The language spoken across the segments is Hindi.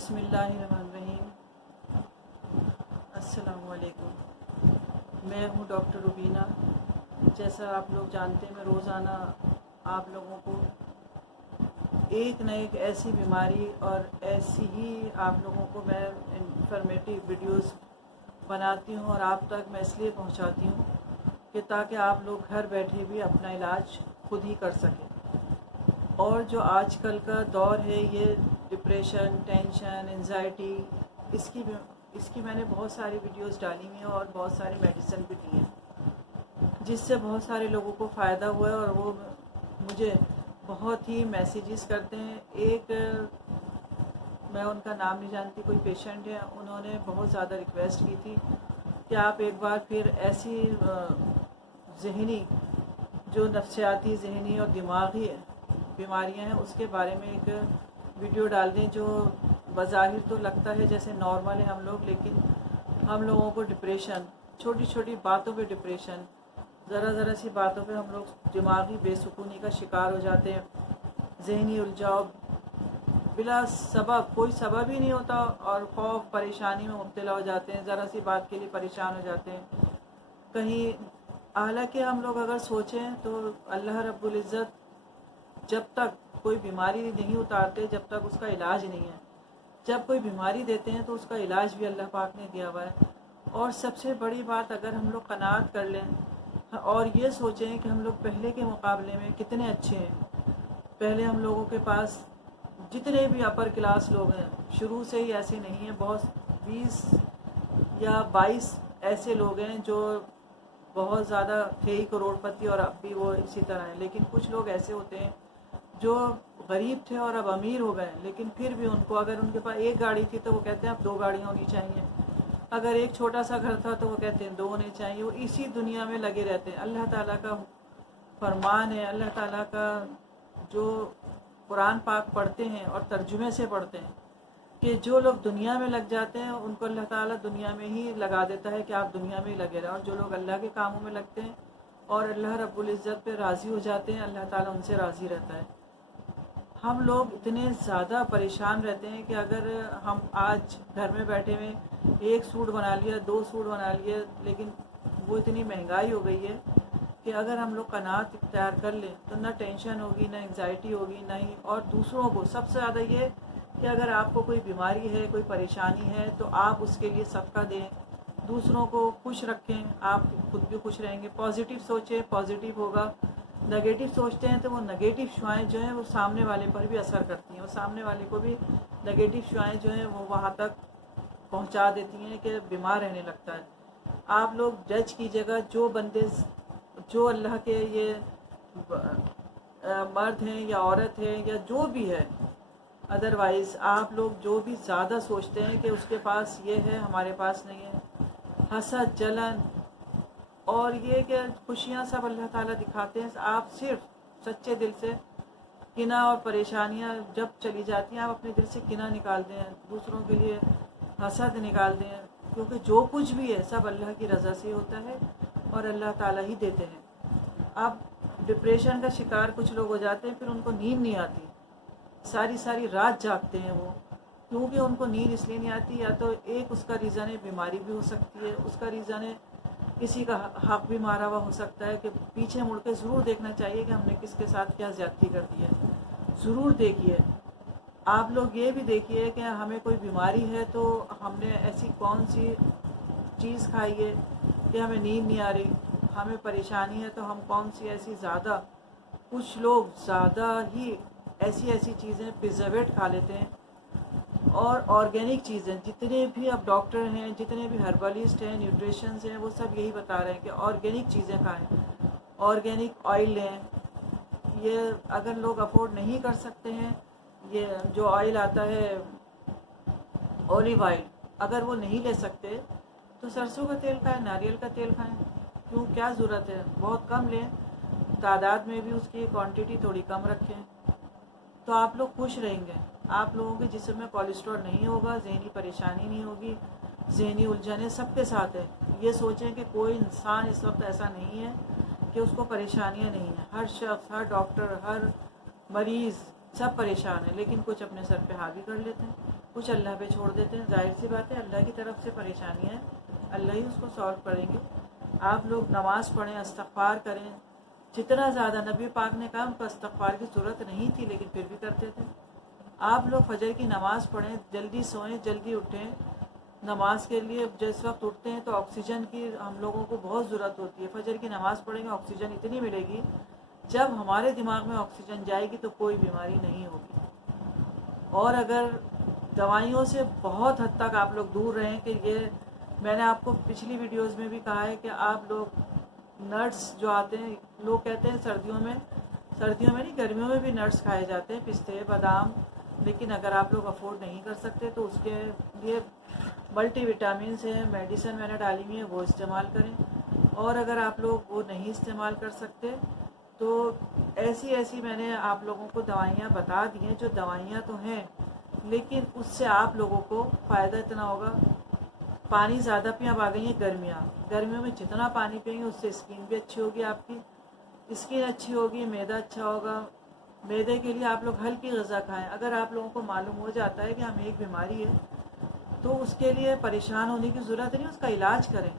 बिस्मिल्लाहिर्रहमानिर्रहीम। अस्सलामुअलैकुम। मैं हूँ डॉक्टर रुबीना। जैसा आप लोग जानते हैं, मैं रोज़ाना आप लोगों को एक न एक ऐसी बीमारी और ऐसी ही आप लोगों को मैं इंफॉर्मेटिव वीडियोस बनाती हूँ और आप तक मैं इसलिए पहुँचाती हूँ कि ताकि आप लोग घर बैठे भी अपना इलाज खुद ही कर सकें। और जो आजकल का दौर है, ये डिप्रेशन, टेंशन, एंजाइटी, इसकी मैंने बहुत सारी वीडियोस डाली हैं और बहुत सारी मेडिसिन भी दी हैं, जिससे बहुत सारे लोगों को फ़ायदा हुआ है। और वो मुझे बहुत ही मैसेजेस करते हैं। एक मैं उनका नाम नहीं जानती, कोई पेशेंट है, उन्होंने बहुत ज़्यादा रिक्वेस्ट की थी कि आप एक बार फिर ऐसी ज़हनी, जो नफ्सियाती, ज़हनी और दिमागी बीमारियां हैं, उसके बारे में एक वीडियो डाल दें। जो बज़ाहिर तो लगता है जैसे नॉर्मल है हम लोग, लेकिन हम लोगों को डिप्रेशन, छोटी छोटी बातों पे डिप्रेशन, ज़रा सी बातों पे हम लोग दिमागी बेसुकूनी का शिकार हो जाते हैं। ज़हनी उलझाव बिला सबब, कोई सबब ही नहीं होता, और खौफ, परेशानी में मुब्तला हो जाते हैं। ज़रा सी बात के लिए परेशान हो जाते हैं कहीं। हालांकि हम लोग अगर सोचें तो अल्लाह रब्बुल इज़्ज़त जब तक कोई बीमारी नहीं उतारते, जब तक उसका इलाज नहीं है। जब कोई बीमारी देते हैं तो उसका इलाज भी अल्लाह पाक ने दिया हुआ है। और सबसे बड़ी बात, अगर हम लोग कनात कर लें और ये सोचें कि हम लोग पहले के मुकाबले में कितने अच्छे हैं। पहले हम लोगों के पास जितने भी अपर क्लास लोग हैं, शुरू से ही ऐसे नहीं हैं। बहुत 20 या 22 ऐसे लोग हैं जो बहुत ज़्यादा थे ही करोड़पति, और अब भी वो इसी तरह हैं। लेकिन कुछ लोग ऐसे होते हैं जो गरीब थे और अब अमीर हो गए, लेकिन फिर भी उनको, अगर उनके पास एक गाड़ी थी तो वो कहते हैं अब 2 गाड़ियाँ होनी चाहिए। अगर एक छोटा सा घर था तो वो कहते हैं 2 होने चाहिए। वो इसी दुनिया में लगे रहते हैं। अल्लाह ताला का फरमान है, अल्लाह ताला का जो कुरान पाक पढ़ते हैं और तर्जुमे से पढ़ते हैं, कि जो लोग दुनिया में लग जाते हैं उनको अल्लाह ताला दुनिया में ही लगा देता है कि आप दुनिया में ही लगे रहें। और जो लोग अल्लाह के कामों में लगते हैं और अल्लाह रब्बुल इज़्ज़त पे राज़ी हो जाते हैं, अल्लाह ताला उनसे राज़ी रहता है। हम लोग इतने ज़्यादा परेशान रहते हैं कि अगर हम आज घर में बैठे हुए एक सूट बना लिया, 2 सूट बना लिए, लेकिन वो इतनी महंगाई हो गई है कि अगर हम लोग कनात इख्तियार कर लें तो ना टेंशन होगी, ना एंग्जाइटी होगी, ना ही। और दूसरों को सबसे ज़्यादा ये कि अगर आपको कोई बीमारी है, कोई परेशानी है, तो आप उसके लिए सदका दें, दूसरों को खुश रखें, आप खुद भी खुश रहेंगे। पॉजिटिव सोचें, पॉजिटिव होगा। नेगेटिव सोचते हैं तो वो नेगेटिव शुआएँ जो हैं वो सामने वाले पर भी असर करती हैं। वो सामने वाले को भी नेगेटिव शुआएँ जो हैं वो वहाँ तक पहुँचा देती हैं कि बीमार रहने लगता है। आप लोग जज कीजिएगा, जो बंदे, जो अल्लाह के ये मर्द हैं या औरत है या जो भी है, अदरवाइज़ आप लोग जो भी ज़्यादा सोचते हैं कि उसके पास ये है, हमारे पास नहीं है, हसद, जलन और ये कि खुशियाँ सब अल्लाह ताला दिखाते हैं। आप सिर्फ सच्चे दिल से किना और परेशानियाँ जब चली जाती हैं, आप अपने दिल से किना निकाल दें, दूसरों के लिए हसद निकाल दें, क्योंकि जो कुछ भी है सब अल्लाह की रज़ा से होता है और अल्लाह ताला ही देते हैं। अब डिप्रेशन का शिकार कुछ लोग हो जाते हैं, फिर उनको नींद नहीं आती, सारी सारी रात जागते हैं वो। क्योंकि उनको नींद इसलिए नहीं आती, या तो एक उसका रीज़न है बीमारी भी हो सकती है, उसका रीज़न है किसी का हक भी मारा हुआ हो सकता है। कि पीछे मुड़ के ज़रूर देखना चाहिए कि हमने किसके साथ क्या ज़्यादती कर दी है। ज़रूर देखिए, आप लोग ये भी देखिए कि हमें कोई बीमारी है तो हमने ऐसी कौन सी चीज़ खाई है कि हमें नींद नहीं आ रही। हमें परेशानी है तो हम कौन सी ऐसी ज़्यादा, कुछ लोग ज़्यादा ही ऐसी चीज़ें प्रिजर्वेट खा लेते हैं। और ऑर्गेनिक चीज़ें, जितने भी अब डॉक्टर हैं, जितने भी हर्बलिस्ट हैं, न्यूट्रिशंस हैं, वो सब यही बता रहे हैं कि ऑर्गेनिक चीज़ें खाएं, ऑर्गेनिक ऑयल लें। ये अगर लोग अफोर्ड नहीं कर सकते हैं, ये जो ऑयल आता है ऑलिव ऑयल, अगर वो नहीं ले सकते तो सरसों का तेल खाएं, नारियल का तेल खाएं। क्यों, क्या ज़रूरत है, बहुत कम लें, तादाद में भी उसकी क्वांटिटी थोड़ी कम रखें, तो आप लोग खुश रहेंगे। आप लोगों के जिस्म में कोलेस्ट्रॉल नहीं होगा, ज़हनी परेशानी नहीं होगी, ज़हनी उलझने सबके साथ है। ये सोचें कि कोई इंसान इस वक्त ऐसा नहीं है कि उसको परेशानियां नहीं हैं। हर शख्स, हर डॉक्टर, हर मरीज़ सब परेशान हैं, लेकिन कुछ अपने सर पे हावी कर लेते हैं, कुछ अल्लाह पे छोड़ देते हैं। जाहिर सी बात है, अल्लाह की तरफ से परेशानी है, अल्लाह ही उसको सॉल्व करेंगे। आप लोग नमाज़ पढ़ें, इस्तिग़फ़ार करें जितना ज़्यादा। नबी पाक ने कहा उनको इस्तिग़फ़ार की ज़रूरत नहीं थी, लेकिन फिर भी करते थे। आप लोग फजर की नमाज़ पढ़ें, जल्दी सोएं, जल्दी उठें नमाज के लिए। जिस वक्त उठते हैं तो ऑक्सीजन की हम लोगों को बहुत ज़रूरत होती है। फजर की नमाज़ पढ़ेंगे, ऑक्सीजन इतनी मिलेगी, जब हमारे दिमाग में ऑक्सीजन जाएगी तो कोई बीमारी नहीं होगी। और अगर दवाइयों से बहुत हद तक आप लोग दूर रहें, कि ये मैंने आपको पिछली वीडियोस में भी कहा है कि आप लोग नट्स जो आते हैं, लोग कहते हैं सर्दियों में नहीं, गर्मियों में भी नट्स खाए जाते हैं, पिस्ते, बादाम। लेकिन अगर आप लोग अफोर्ड नहीं कर सकते तो उसके लिए मल्टी विटामिन है, मेडिसिन मैंने डाली हुई है, वो इस्तेमाल करें। और अगर आप लोग वो नहीं इस्तेमाल कर सकते तो ऐसी मैंने आप लोगों को दवाइयाँ बता दी हैं, जो दवाइयाँ तो हैं, लेकिन उससे आप लोगों को फ़ायदा इतना होगा। पानी ज़्यादा पिए। अब आ गई हैं गर्मियों में जितना पानी पिएंगे उससे स्किन भी अच्छी होगी, आपकी स्किन अच्छी होगी, मैदा अच्छा होगा। मैदे के लिए आप लोग हल्की ग़िज़ा खाएं। अगर आप लोगों को मालूम हो जाता है कि हमें एक बीमारी है, तो उसके लिए परेशान होने की ज़रूरत नहीं, उसका इलाज करें।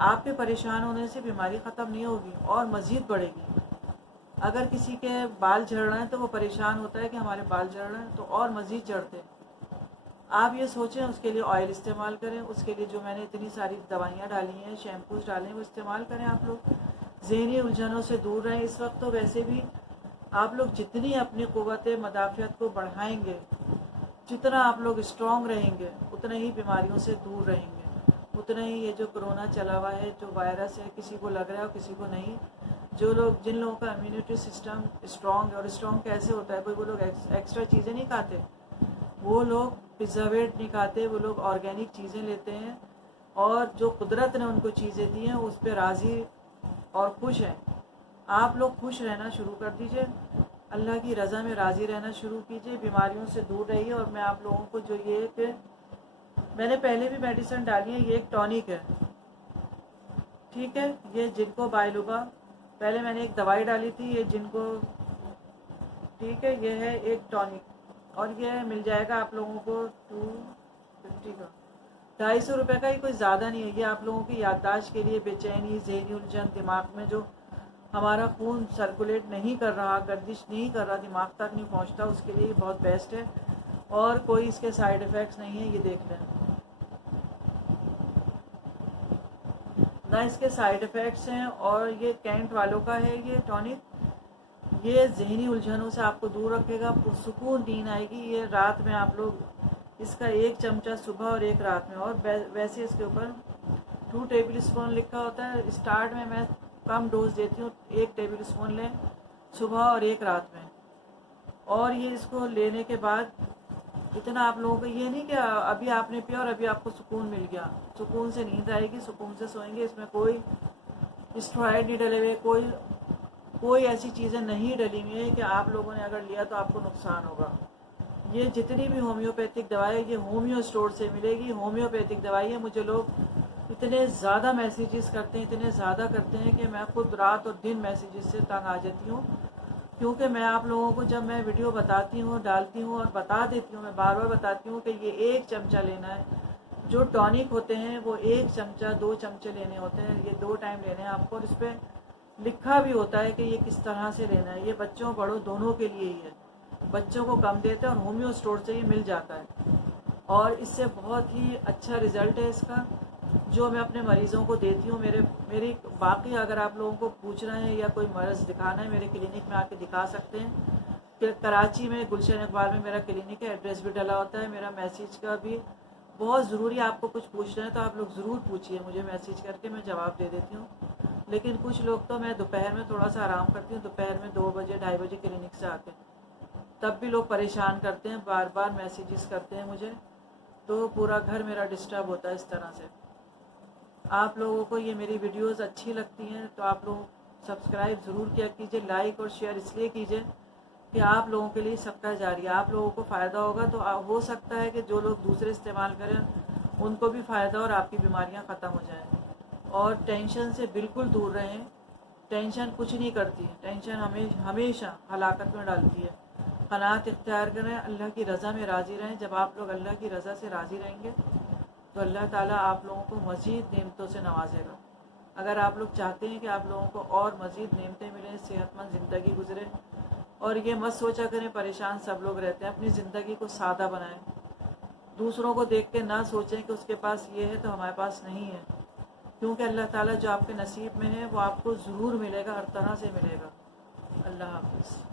आपके परेशान होने से बीमारी ख़त्म नहीं होगी और मज़ीद बढ़ेगी। अगर किसी के बाल झड़ रहे हैं तो वो परेशान होता है कि हमारे बाल झड़ रहे हैं, तो और मज़ीद झड़ते हैं। आप ये सोचें, उसके लिए ऑयल इस्तेमाल करें। उसके लिए जो मैंने इतनी सारी दवाइयाँ डाली हैं, शैम्पूज़ डाले हैं, वो इस्तेमाल करें। आप लोग ज़हनी उलझनों से दूर रहें। इस वक्त तो वैसे भी आप लोग जितनी अपनी क़ुव्वत मदाफ़ियत को बढ़ाएंगे, जितना आप लोग स्ट्रॉन्ग रहेंगे, उतने ही बीमारियों से दूर रहेंगे, उतना ही ये जो कोरोना चला हुआ है, जो वायरस है, किसी को लग रहा है और किसी को नहीं। जिन लोगों का इम्यूनिटी सिस्टम स्ट्रॉन्ग है, और स्ट्रॉन्ग कैसे होता है, कोई वो लोग एक्स्ट्रा चीज़ें नहीं खाते, वो लोग प्रिजर्वेट नहीं खाते, वो लोग ऑर्गेनिक चीज़ें लेते हैं, और जो कुदरत ने उनको चीज़ें दी हैं उस पर राज़ी और खुश हैं। आप लोग खुश रहना शुरू कर दीजिए, अल्लाह की रज़ा में राज़ी रहना शुरू कीजिए, बीमारियों से दूर रहिए। और मैं आप लोगों को जो ये कि मैंने पहले भी मेडिसिन डाली है, ये एक टॉनिक है, ठीक है। ये जिनको बायलुबा, पहले मैंने एक दवाई डाली थी, ये जिनको, ठीक है, ये है एक टॉनिक, और ये मिल जाएगा आप लोगों को 250 का, 250 रुपये का। ही कोई ज़्यादा नहीं है। ये आप लोगों की याददाश्त के लिए, बेचैनी, ज़हनी उलझन, दिमाग में जो हमारा खून सर्कुलेट नहीं कर रहा, गर्दिश नहीं कर रहा, दिमाग तक नहीं पहुंचता, उसके लिए बहुत बेस्ट है। और कोई इसके साइड इफ़ेक्ट्स नहीं है, ये देख लें ना, इसके साइड इफ़ेक्ट्स हैं। और ये कैंट वालों का है ये टॉनिक। ये ज़हनी उलझनों से आपको दूर रखेगा, पुरसुकून नींद आएगी। ये रात में आप लोग इसका 1 चमचा सुबह और 1 रात में, और वैसे इसके ऊपर 2 टेबल स्पून लिखा होता है। स्टार्ट में मैं कम डोज देती हूँ, 1 टेबल स्पून लें सुबह और 1 रात में। और ये इसको लेने के बाद इतना आप लोगों को ये नहीं कि अभी आपने पिया और अभी आपको सुकून मिल गया। सुकून से नींद आएगी, सुकून से सोएंगे। इसमें कोई स्टेरॉइड नहीं डले हुए, कोई ऐसी चीज़ें नहीं डली हुई है कि आप लोगों ने अगर लिया तो आपको नुकसान होगा। ये जितनी भी होम्योपैथिक दवाई है, ये होम्यो स्टोर से मिलेगी, होम्योपैथिक दवाई है। मुझे लोग इतने ज़्यादा मैसेजेस करते हैं, इतने ज़्यादा करते हैं कि मैं खुद रात और दिन मैसेजेस से तंग आ जाती हूँ। क्योंकि मैं आप लोगों को जब मैं वीडियो बताती हूँ, डालती हूँ और बता देती हूँ, मैं बार बार बताती हूँ कि ये 1 चमचा लेना है। जो टॉनिक होते हैं वो 1 चमचा 2 चमचे लेने होते हैं, ये 2 टाइम लेने हैं आपको। और इस पर लिखा भी होता है कि ये किस तरह से लेना है। ये बच्चों बड़ों दोनों के लिए ही है। बच्चों को कम देते हैं और होम्यो स्टोर से ये मिल जाता है, और इससे बहुत ही अच्छा रिज़ल्ट है इसका, जो मैं अपने मरीज़ों को देती हूँ। मेरी बाकी अगर आप लोगों को पूछना है या कोई मर्ज़ दिखाना है, मेरे क्लिनिक में आके दिखा सकते हैं। फिर कराची में गुलशन इकबाल में मेरा क्लिनिक है, एड्रेस भी डला होता है। मेरा मैसेज का भी बहुत ज़रूरी है, आपको कुछ पूछना है तो आप लोग ज़रूर पूछिए मुझे मैसेज करके, मैं जवाब दे देती हूँ। लेकिन कुछ लोग तो मैं दोपहर में थोड़ा सा आराम करती हूँ, दोपहर में 2 बजे 2:30 बजे क्लिनिक से आके, तब भी लोग परेशान करते हैं, बार बार मैसेजेस करते हैं मुझे, तो पूरा घर मेरा डिस्टर्ब होता है इस तरह से। आप लोगों को ये मेरी वीडियोस अच्छी लगती हैं तो आप लोग सब्सक्राइब ज़रूर किया कीजिए, लाइक और शेयर इसलिए कीजिए कि आप लोगों के लिए सबका जारी है, आप लोगों को फ़ायदा होगा। तो हो सकता है कि जो लोग दूसरे इस्तेमाल करें उनको भी फ़ायदा और आपकी बीमारियां ख़त्म हो जाएं। और टेंशन से बिल्कुल दूर रहें। टेंशन कुछ नहीं करती है, टेंशन हमेशा हलाकत में डालती है। क़नाअत इख्तियार करें, अल्लाह की रज़ा में राज़ी रहें। जब आप लोग अल्लाह की रज़ा से राज़ी रहेंगे तो अल्लाह ताला आप लोगों को मज़ीद नेमतों से नवाजेगा। अगर आप लोग चाहते हैं कि आप लोगों को और मज़ीद नेमतें मिलें, सेहतमंद ज़िंदगी गुजरे, और ये मत सोचा करें परेशान सब लोग रहते हैं, अपनी ज़िंदगी को सादा बनाएं। दूसरों को देख के ना सोचें कि उसके पास ये है तो हमारे पास नहीं है, क्योंकि अल्लाह ताला जो आपके नसीब में है वो आपको ज़रूर मिलेगा, हर तरह से मिलेगा। अल्लाह हाफ़िज़।